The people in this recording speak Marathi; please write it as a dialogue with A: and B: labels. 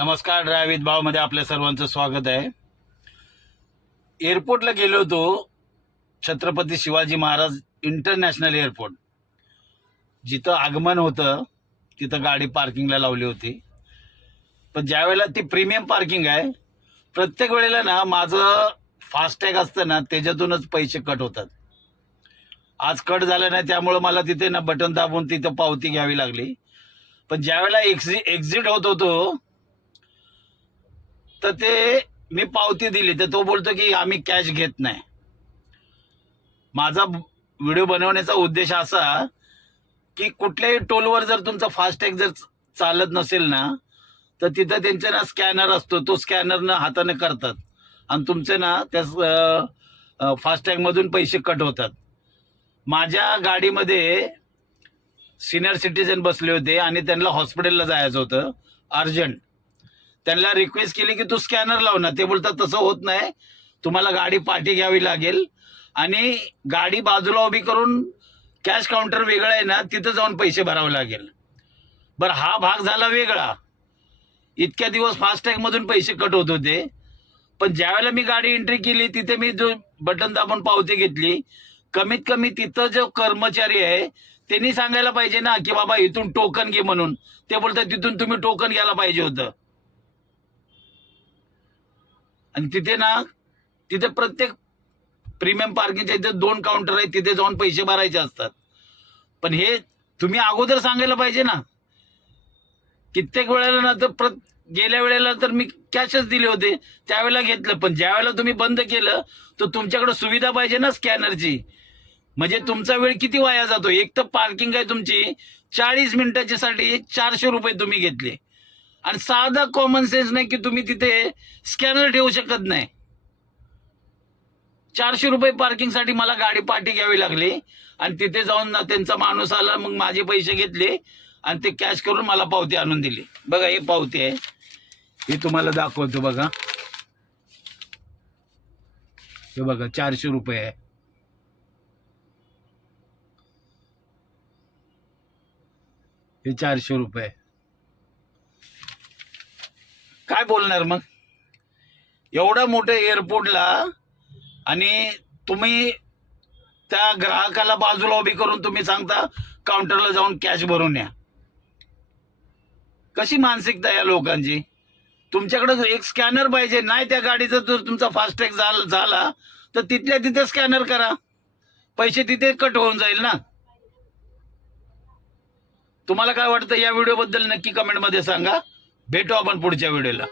A: नमस्कार ड्रायवित भावमध्ये आपल्या सर्वांचं स्वागत आहे. एअरपोर्टला गेलो होतो छत्रपती शिवाजी महाराज इंटरनॅशनल एअरपोर्ट. जिथं आगमन होतं तिथं गाडी पार्किंगला लावली होती. पण ज्या वेळेला ती प्रीमियम पार्किंग आहे प्रत्येक वेळेला ना माझं फास्टॅग असतं ना त्याच्यातूनच पैसे कट होतात. आज कट झालं नाही त्यामुळं मला तिथे ना बटन दाबून तिथं पावती घ्यावी लागली. पण ज्यावेळेला एक्झि एक्झिट होत होतो तर ते मी पावती दिली. तर तो बोलतो की आम्ही कॅश घेत नाही. माझा व्हिडिओ बनवण्याचा उद्देश असा की कुठल्याही टोलवर जर तुमचा फास्टॅग जर चालत नसेल ना तर तिथं त्यांचा ना स्कॅनर असतो. तो स्कॅनरनं हाताने करतात. आणि तुमचे ना त्या फास्टॅगमधून पैसे कट होतात. माझ्या गाडीमध्ये सिनियर सिटीजन बसले होते आणि त्यांना हॉस्पिटलला जायचं होतं. अर्जंट त्यांना रिक्वेस्ट केली की तू स्कॅनर लाव ना. ते बोलतात तसं होत नाही. तुम्हाला गाडी पाठी घ्यावी लागेल. आणि गाडी बाजूला उभी करून कॅश काउंटर वेगळं आहे ना तिथं जाऊन पैसे भरावे लागेल. बरं हा भाग झाला वेगळा. इतक्या दिवस फास्टॅगमधून पैसे कट होत होते. पण ज्यावेळेला मी गाडी एंट्री केली तिथे मी जो बटन दाबून पावती घेतली कमीत कमी तिथं जो कर्मचारी आहे त्यांनी सांगायला पाहिजे ना की बाबा इथून टोकन घे म्हणून. ते बोलतात तिथून तुम्ही टोकन घ्यायला पाहिजे होतं. आणि तिथे ना तिथे प्रत्येक प्रीमियम पार्किंगच्या इथे दोन काउंटर आहेत तिथे जाऊन पैसे भरायचे असतात. पण हे तुम्ही अगोदर सांगायला पाहिजे ना कित्येक वेळेला ना तर प्रत गेल्या वेळेला तर मी कॅशच दिले होते त्यावेळेला घेतलं पण ज्यावेळेला तुम्ही बंद केलं तर तुमच्याकडे सुविधा पाहिजे ना स्कॅनरची. म्हणजे तुमचा वेळ किती वाया जातो? एक तर पार्किंग आहे तुमची चाळीस मिनिटाच्या साठी चारशे रुपये तुम्ही घेतले. आणि साधा कॉमन सेन्स नाही की तुम्ही तिथे स्कॅनर ठेवू शकत नाही. चारशे रुपये पार्किंगसाठी मला गाडी पाठी घ्यावी लागली आणि तिथे जाऊन ना त्यांचा माणूस आला मग माझे पैसे घेतले आणि ते कॅश करून मला पावती आणून दिली. बघा हे पावती आहे. हे तुम्हाला दाखवतो बघा. हे बघा चारशे रुपये आहे. हे चारशे रुपये काय बोलणार मग? एवढं मोठं एअरपोर्टला आणि तुम्ही त्या ग्राहकाला बाजूला उभी करून तुम्ही सांगता काउंटरला जाऊन कॅश भरून या. कशी मानसिकता या लोकांची? तुमच्याकडे एक स्कॅनर पाहिजे नाही त्या गाडीचा जर तुमचा फास्टॅग झाला तर तिथल्या तिथे स्कॅनर करा. पैसे तिथे कट होऊन जाईल ना. तुम्हाला काय वाटतं या व्हिडिओबद्दल नक्की कमेंटमध्ये सांगा. भेटू आपण पुढच्या व्हिडिओला.